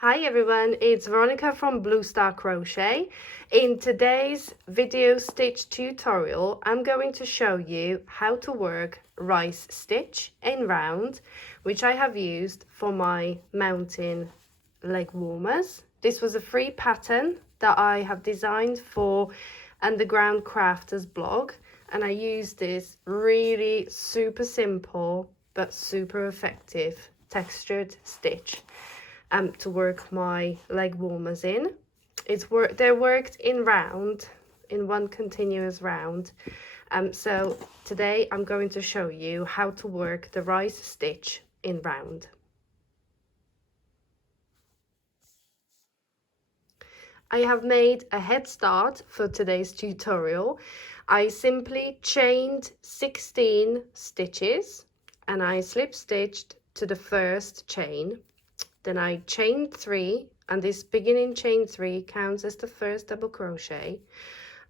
Hi everyone, it's Veronica from Blue Star Crochet. In today's video stitch tutorial, I'm going to show you how to work rice stitch in round, which I have used for my mountain leg warmers. This was a free pattern that I have designed for Underground Crafters blog, and I used this really super simple but super effective textured stitch to work my leg warmers in. They're worked in round, in one continuous round. So today I'm going to show you how to work the rice stitch in round. I have made a head start for today's tutorial. I simply chained 16 stitches and I slip stitched to the first chain. Then I chained 3, and this beginning chain 3 counts as the first double crochet,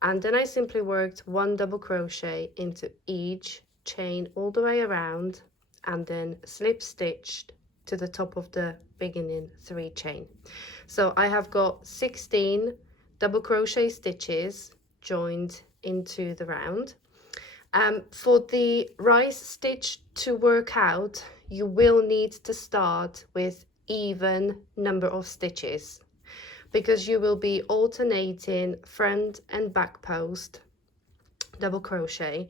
and then I simply worked 1 double crochet into each chain all the way around, and then slip stitched to the top of the beginning 3 chain. So I have got 16 double crochet stitches joined into the round. For the rice stitch to work out, you will need to start with even number of stitches, because you will be alternating front and back post double crochet,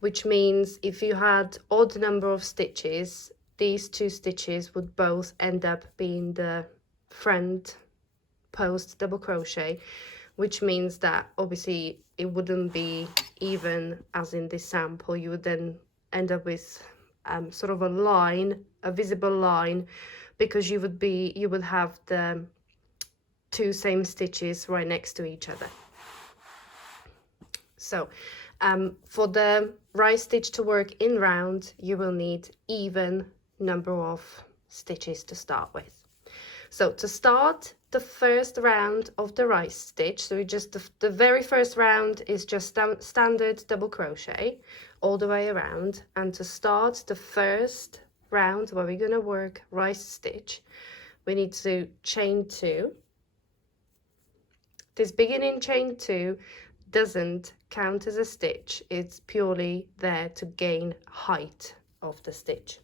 which means if you had odd number of stitches, these 2 stitches would both end up being the front post double crochet, which means that obviously it wouldn't be even as in this sample. You would then end up with sort of a line, a visible line, because you would have the 2 same stitches right next to each other. So for the rice stitch to work in round, you will need even number of stitches to start with. So to start the first round of the rice stitch, so the very first round is just standard double crochet all the way around, and to start the first round where we're going to work rice stitch, we need to chain 2. This beginning chain 2 doesn't count as a stitch, it's purely there to gain height of the stitch.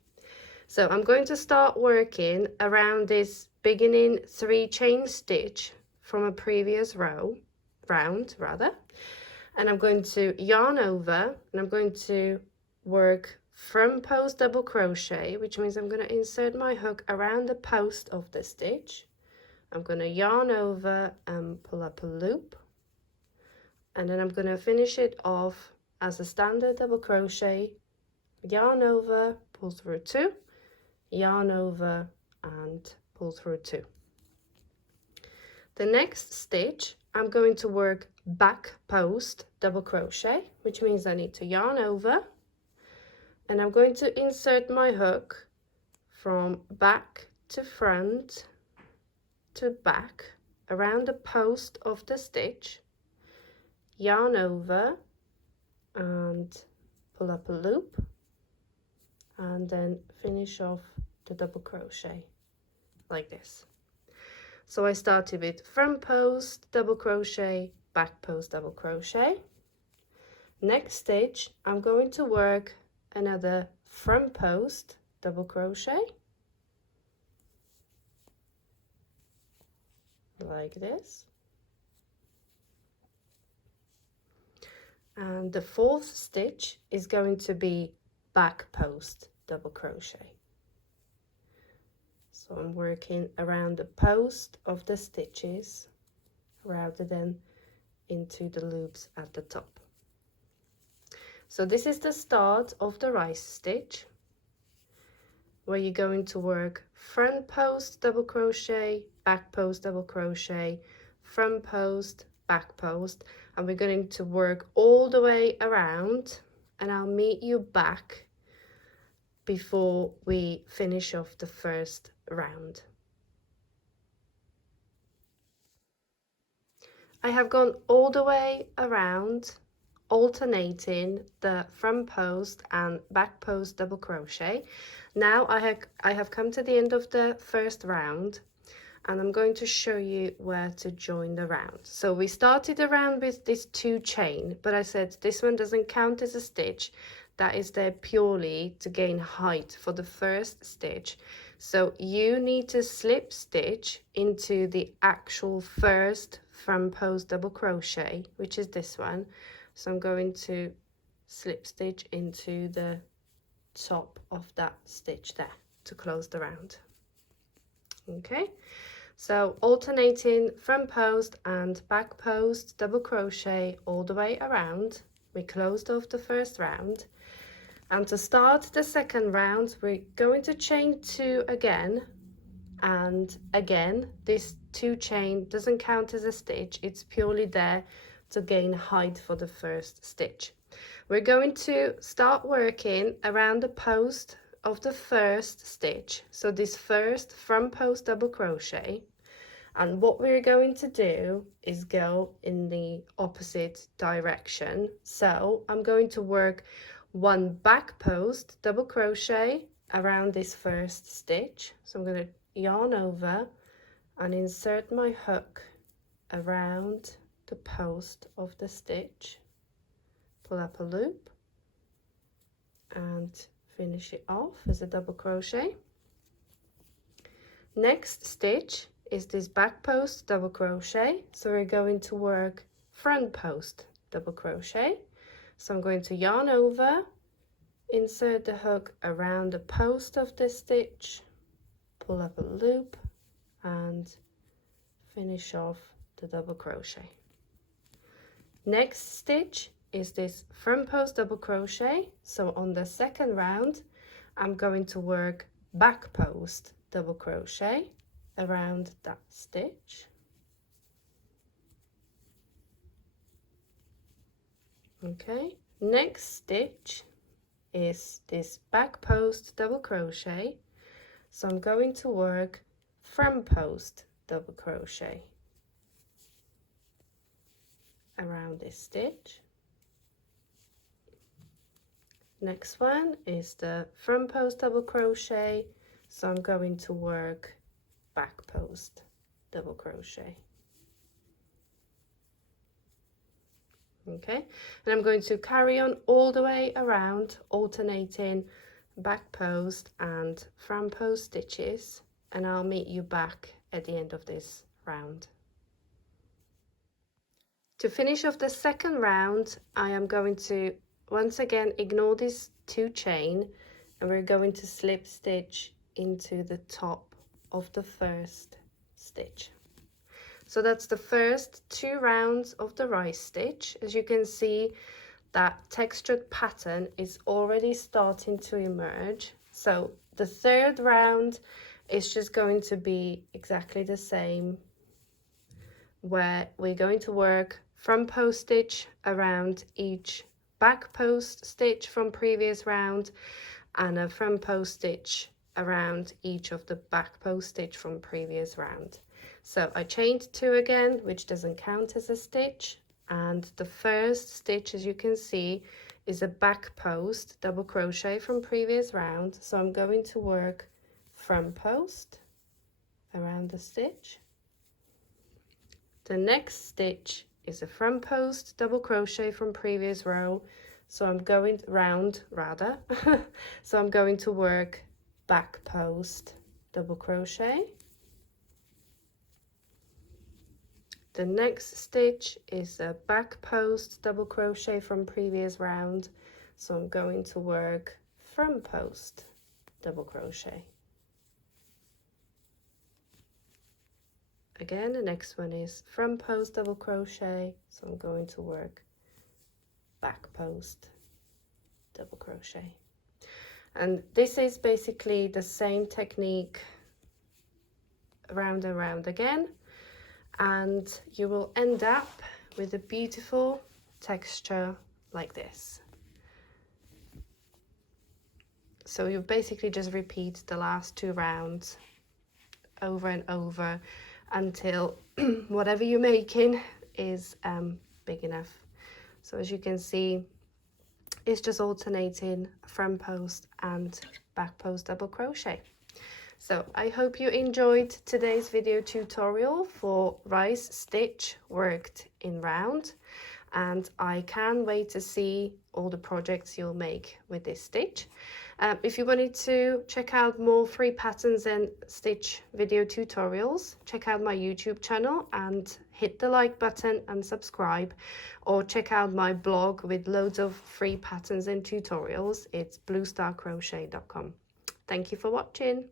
So I'm going to start working around this beginning 3 chain stitch from a previous round, and I'm going to yarn over, and I'm going to work front post double crochet, which means I'm going to insert my hook around the post of the stitch. I'm going to yarn over and pull up a loop, and then I'm going to finish it off as a standard double crochet, yarn over, pull through 2, yarn over and pull through 2. The next stitch I'm going to work back post double crochet, which means I need to yarn over, and I'm going to insert my hook from back to front to back around the post of the stitch, yarn over and pull up a loop, and then finish off the double crochet like this. So I started with front post double crochet, back post double crochet. Next stitch I'm going to work another front post double crochet like this, and the 4th stitch is going to be back post double crochet. So I'm working around the post of the stitches rather than into the loops at the top. So this is the start of the rice stitch, where you're going to work front post double crochet, back post double crochet, front post, back post, and we're going to work all the way around, and I'll meet you back before we finish off the first round. I have gone all the way around, alternating the front post and back post double crochet. Now I have come to the end of the first round. and I'm going to show you where to join the round. So we started the round with this 2 chain, but I said this one doesn't count as a stitch. That is there purely to gain height for the first stitch. So you need to slip stitch into the actual first front post double crochet, which is this one. So I'm going to slip stitch into the top of that stitch there to close the round. Okay, so alternating front post and back post double crochet all the way around. We closed off the first round, and to start the second round we're going to chain 2 again, and again this 2 chain doesn't count as a stitch, it's purely there to gain height for the first stitch. We're going to start working around the post of the first stitch, so this first front post double crochet, and what we're going to do is go in the opposite direction. So I'm going to work 1 back post double crochet around this first stitch. So I'm going to yarn over and insert my hook around the post of the stitch, pull up a loop and finish it off as a double crochet. Next stitch is this back post double crochet, so we're going to work front post double crochet. So I'm going to yarn over, insert the hook around the post of the stitch, pull up a loop and finish off the double crochet. Next stitch is this front post double crochet, so on the second round I'm going to work back post double crochet around that stitch. Okay, next stitch is this back post double crochet, so I'm going to work front post double crochet around this stitch. Next one is the front post double crochet, so I'm going to work back post double crochet. Okay, and I'm going to carry on all the way around, alternating back post and front post stitches, and I'll meet you back at the end of this round. To finish off the second round, I am going to once again ignore this 2 chain, and we're going to slip stitch into the top of the first stitch. So that's the first 2 rounds of the rise stitch. As you can see, that textured pattern is already starting to emerge. So the third round is just going to be exactly the same, where we're going to work front post stitch around each back post stitch from previous round, and a front post stitch around each of the back post stitch from previous round. So I chained 2 again, which doesn't count as a stitch, and the first stitch, as you can see, is a back post double crochet from previous round, so I'm going to work front post around the stitch. The next stitch is a front post double crochet from previous row, so I'm going round rather so I'm going to work back post double crochet. The next stitch is a back post double crochet from previous round, so I'm going to work front post double crochet. Again, the next one is front post double crochet, so I'm going to work back post double crochet. And this is basically the same technique round and round again, and you will end up with a beautiful texture like this. So you basically just repeat the last 2 rounds over and over until whatever you're making is big enough. So as you can see, it's just alternating front post and back post double crochet. So I hope you enjoyed today's video tutorial for rice stitch worked in round, and I can't wait to see all the projects you'll make with this stitch. If you wanted to check out more free patterns and stitch video tutorials, check out my YouTube channel and hit the like button and subscribe, or check out my blog with loads of free patterns and tutorials. It's bluestarcrochet.com. Thank you for watching.